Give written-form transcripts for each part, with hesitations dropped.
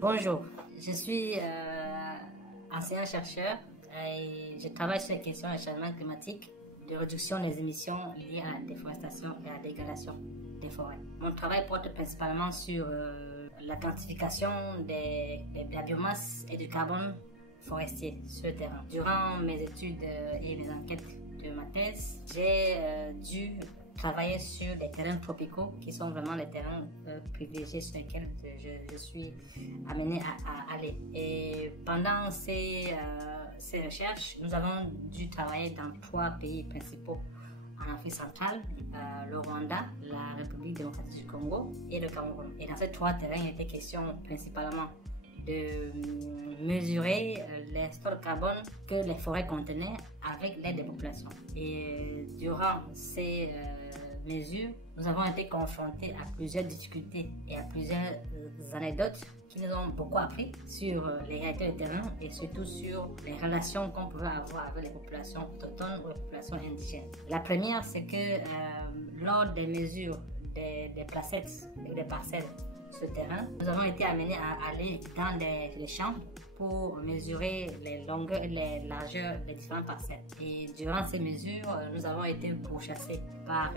Bonjour, je suis enseignant-chercheur et je travaille sur les questions de changement climatique, de réduction des émissions liées à la déforestation et à la dégradation des forêts. Mon travail porte principalement sur la quantification de la biomasse et du carbone forestier sur le terrain. Durant mes études et mes enquêtes de ma thèse, j'ai dû travailler sur des terrains tropicaux qui sont vraiment les terrains privilégiés sur lesquels je suis amené à aller. Et pendant ces recherches, nous avons dû travailler dans 3 pays principaux en Afrique centrale, le Rwanda, la République démocratique du Congo et le Cameroun. Et dans ces 3 terrains, il était question principalement de mesurer les stocks de carbone que les forêts contenaient avec l'aide des populations. Et durant ces mesures, nous avons été confrontés à plusieurs difficultés et à plusieurs anecdotes qui nous ont beaucoup appris sur les réalités du terrain et surtout sur les relations qu'on pouvait avoir avec les populations autochtones ou les populations indigènes. La première, c'est que lors des mesures des placettes et des parcelles sur le terrain, nous avons été amenés à aller dans les champs pour mesurer les longueurs et les largeurs des différentes parcelles. Et durant ces mesures, nous avons été pourchassés par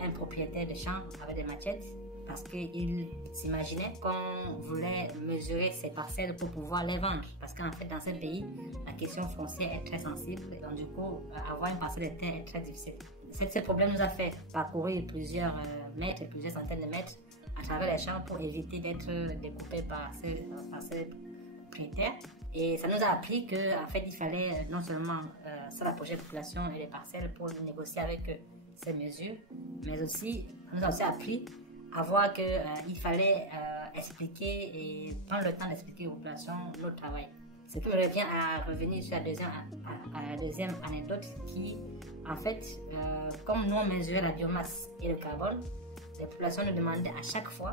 un propriétaire de champ avec des machettes parce qu'il s'imaginait qu'on voulait mesurer ces parcelles pour pouvoir les vendre. Parce qu'en fait, dans ce pays, la question foncière est très sensible. Donc du coup, avoir une parcelle de terre est très difficile. Ce problème nous a fait parcourir plusieurs mètres, plusieurs centaines de mètres à travers les champs pour éviter d'être découpés par ces propriétaires. Et ça nous a appris qu'en fait, il fallait non seulement s'approcher des populations et des parcelles pour négocier avec eux ces mesures, mais aussi, ça nous a aussi appris à voir qu'il fallait expliquer et prendre le temps d'expliquer aux populations notre travail. Ce qui me revient à revenir sur la deuxième anecdote qui, en fait, comme nous on mesurait la biomasse et le carbone, les populations nous demandaient à chaque fois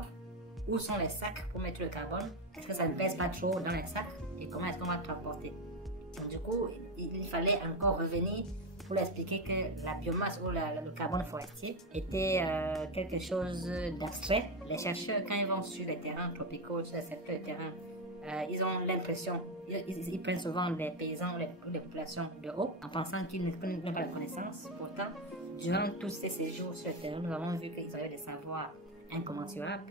où sont les sacs pour mettre le carbone, est-ce que ça ne pèse pas trop dans les sacs et comment est-ce qu'on va transporter. Donc du coup, il fallait encore revenir pour expliquer que la biomasse ou le carbone forestier était quelque chose d'abstrait. Les chercheurs, quand ils vont sur les terrains tropicaux, sur les secteurs de terrain, ils ont l'impression, ils prennent souvent les paysans ou les populations de haut en pensant qu'ils n'ont pas la connaissance. Pourtant, durant tous ces séjours sur le terrain, nous avons vu qu'ils avaient des savoirs incommensurables,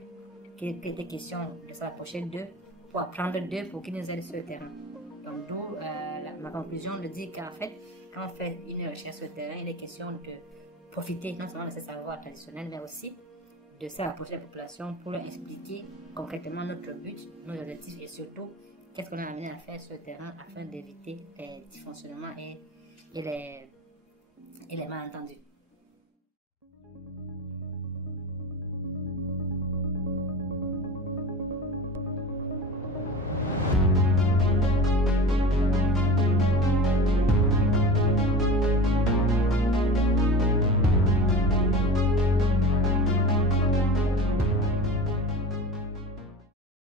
qu'il était question de s'approcher d'eux pour apprendre d'eux pour qu'ils nous aident sur le terrain. Donc d'où ma conclusion de dire qu'en fait, quand on fait une recherche sur le terrain, il est question de profiter non seulement de ces savoirs traditionnels, mais aussi de s'approcher des populations pour leur expliquer concrètement notre but, nos objectifs et surtout qu'est-ce qu'on a amené à faire sur le terrain afin d'éviter les dysfonctionnements et les malentendus.